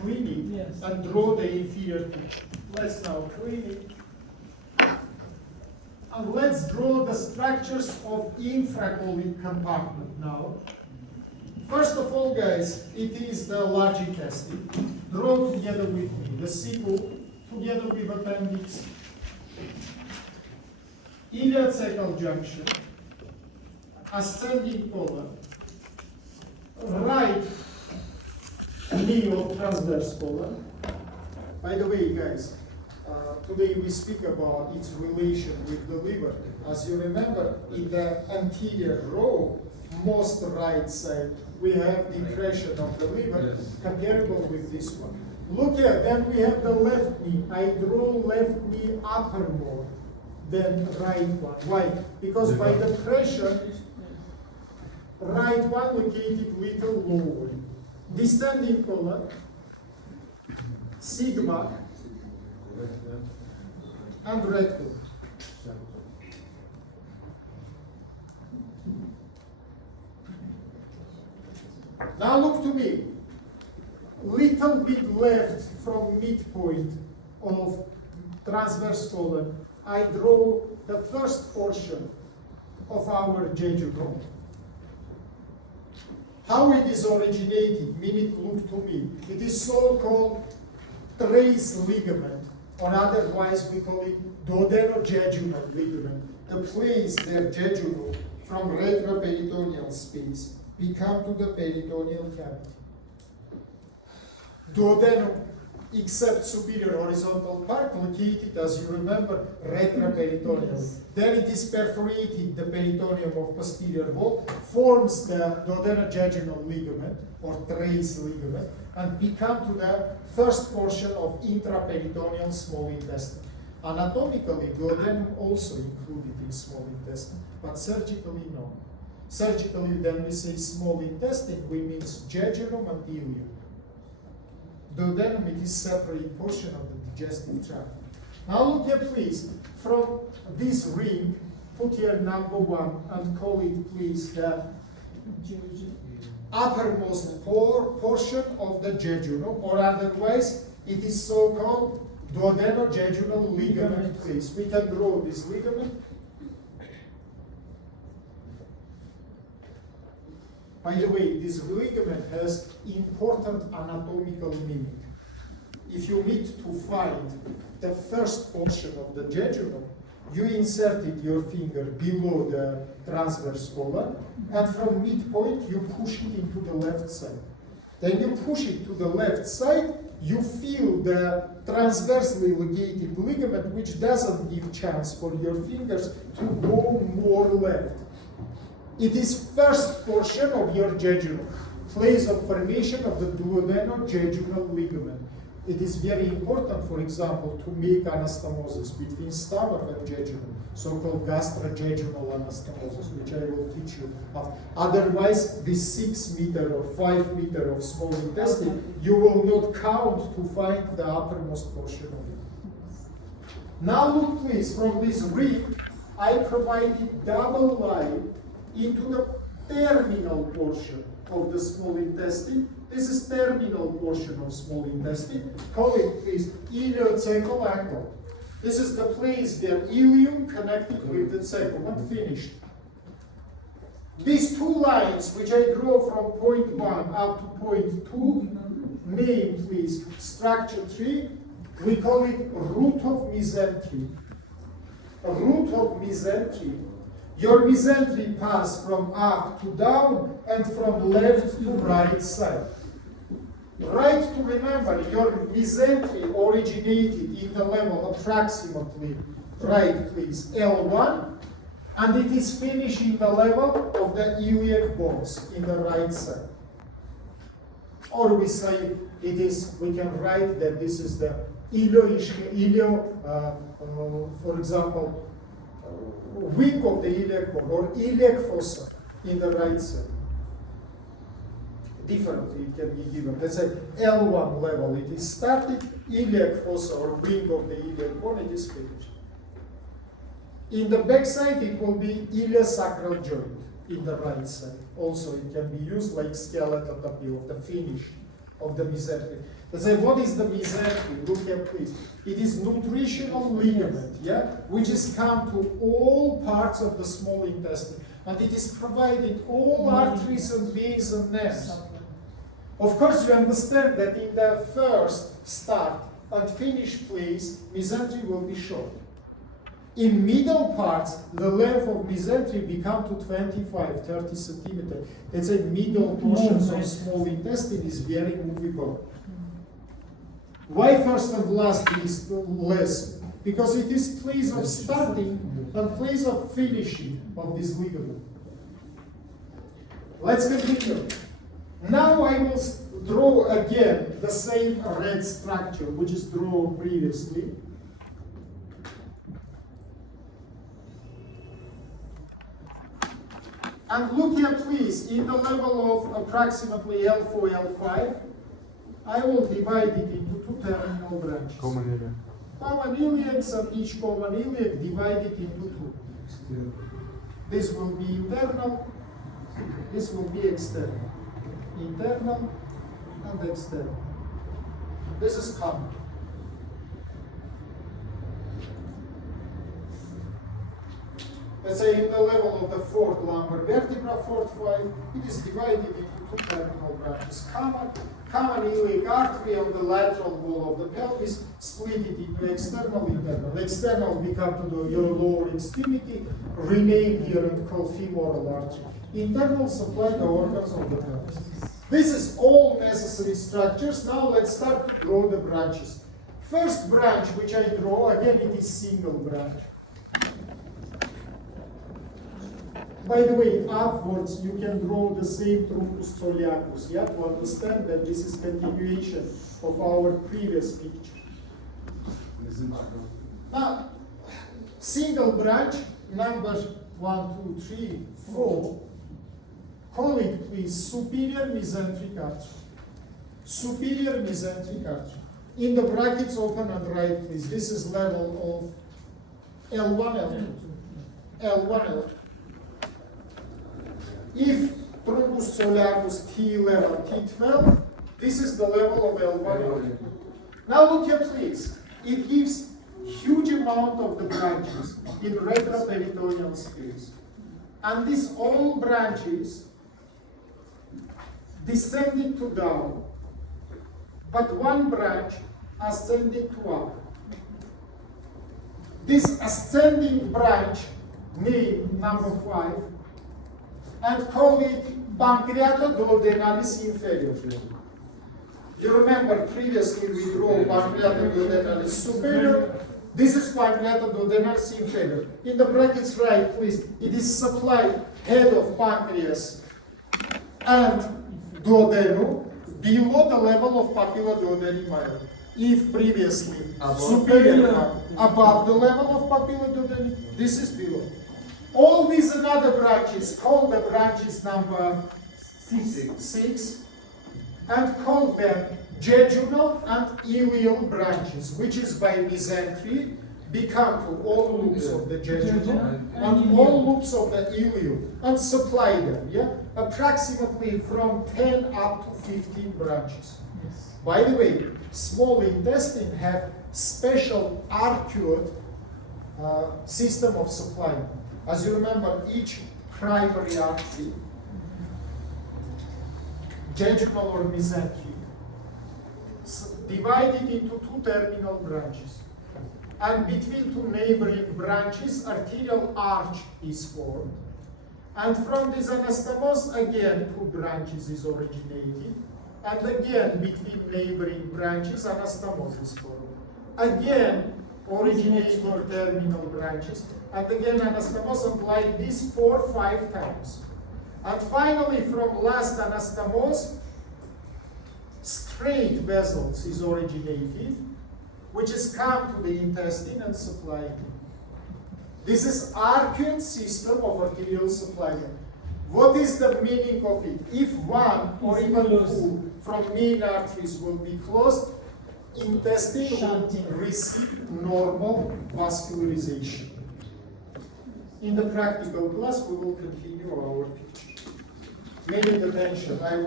clean it Yes. and draw the inferior picture. Let's now clean it. And let's draw the structures of infracolic compartment now. First of all, guys, it is the large intestine. Draw together with me the sickle together with appendix, ileocecal junction, ascending colon, right knee of transverse colon. By the way, guys, today we speak about its relation with the liver. As you remember, in the anterior row, most right side, we have depression of the liver, comparable with this one. Look here, then we have the left knee. I draw left knee upper more than right one. Why? Because by the pressure, right one located little lower. Descending colon, sigma, and rectum. Now look to me. Little bit left from midpoint of transverse colon, I draw the first portion of our jejunum. How it is originated, meaning look to me. It is so-called trace ligament, or otherwise we call it duodenojejunal ligament. The place where jejunum from retroperitoneal space become to the peritoneal cavity. Duodenum, except superior horizontal part, located, as you remember, retroperitoneal. Then it is perforated, the peritoneum of posterior wall, forms the duodenojejunal ligament, or trace ligament, and become to the first portion of intraperitoneal small intestine. Anatomically, duodenum also included in small intestine, but surgically no. Surgically, then we say small intestine, we mean jejunum and ileum. Duodenum, it is separate portion of the digestive tract. Now look here, please, from this ring, put here number 1 and call it, please, the uppermost portion of the jejunum, or otherwise, it is so-called duodenojejunal ligament, please. We can draw this ligament. By the way, this ligament has important anatomical meaning. If you need to find the first portion of the jejunum, you inserted your finger below the transverse colon, and from midpoint you push it into the left side. Then you push it to the left side, you feel the transversely located ligament, which doesn't give chance for your fingers to go more left. It is first portion of your jejunum, place of formation of the duodenojejunal ligament. It is very important, for example, to make anastomosis between stomach and jejunum, so-called gastrojejunal anastomosis, which I will teach you after. Otherwise, this 6 meter or 5 meter of small intestine, you will not count to find the uppermost portion of it. Now look, please, from this ring, I provided double line into the terminal portion of the small intestine. This is terminal portion of small intestine. Call it, please, ileocecal angle. This is the place where ileum connected with the cecum and finished. These two lines, which I draw from point 1 up to point 2, name, please, structure 3. We call it root of mesentery. Root of mesentery. Your mesentery pass from up to down and from left to right side. Right to remember, your mesentery originated in the level approximately, right please, L1, and it is finished in the level of the iliac bones in the right side. Or we say it is, we can write that this is the for example, wing of the iliac bone, or iliac fossa in the right side. Differently it can be given. Let's say L1 level, it is started, iliac fossa or wing of the iliac bone, it is finished. In the back side, it will be iliosacral joint in the right side. Also, it can be used like skeletal tapio of the finish of the mesentery. Let's say, what is the mesentery? Look here, please. It is nutritional ligament, yeah, which is come to all parts of the small intestine, and it is providing all arteries and veins and nerves. Of course, you understand that in the first start and finish place, mesentery will be short. In middle parts, the length of mesentery become to 25-30 centimeters. Let's say middle portions of small intestine is very movable. Why first and last is less? Because it is place of starting and place of finishing of this ligament. Let's continue. Now I will draw again the same red structure which is drawn previously. And look here, please, in the level of approximately L4, L5, I will divide it into two terminal branches. Common iliacs, and each common iliac divided into two. This will be internal, this will be external. Internal and external. This is common. Let's say in the level of the fourth lumbar vertebra, 4-5, it is divided into two terminal branches. Common iliac artery on the lateral wall of the pelvis, split it into external, internal. External become to your lower extremity, renamed here and called femoral artery. Internal supply the organs of the pelvis. This is all necessary structures. Now let's start to draw the branches. First branch which I draw, again it is single branch. By the way, upwards you can draw the same truncus coeliacus, yeah, to understand that this is continuation of our previous picture. Now, single branch, numbers 1, 2, 3, 4. Call it, please, superior mesenteric artery. Superior mesenteric artery. In the brackets, open and write, please. This is level of L1, L2. L1, L2. If truncus coeliacus T11, T12, this is the level of L1, L2. Now look here, please. It gives huge amount of the branches in retroperitoneal space. And these all branches descending to down, but one branch ascending to up. This ascending branch, name number 5, and call it pancreatoduodenalis inferior. You remember previously we drew pancreatoduodenalis superior. This is pancreatoduodenalis inferior. In the brackets write, please, it is supplied head of pancreas and duodenum below the level of papilla duodeni minor. If previously superior above the level of papilla duodeni, this is below. All these other branches, call the branches number 6, and call them jejunal and ileal branches, which is by mesentery become to all loops of the jejunal and all loops of the ileal and supply them, yeah, approximately from 10 up to 15 branches. Yes. By the way, small intestine have special arcuate system of supply. As you remember, each primary artery, jejunal or mesentery, divided into two terminal branches. And between two neighboring branches, arterial arch is formed. And from this anastomose, again, two branches is originated. And again, between neighboring branches, anastomose is formed. Again, originating terminal branches. And again, anastomose, and like this 4-5 times. And finally, from last anastomose, straight vessels is originated, which is come to the intestine and supplied. This is arcuate system of arterial supply. What is the meaning of it? If one or even two from main arteries will be closed, intestine will receive normal vascularization. In the practical class, we will continue our picture. Many attention.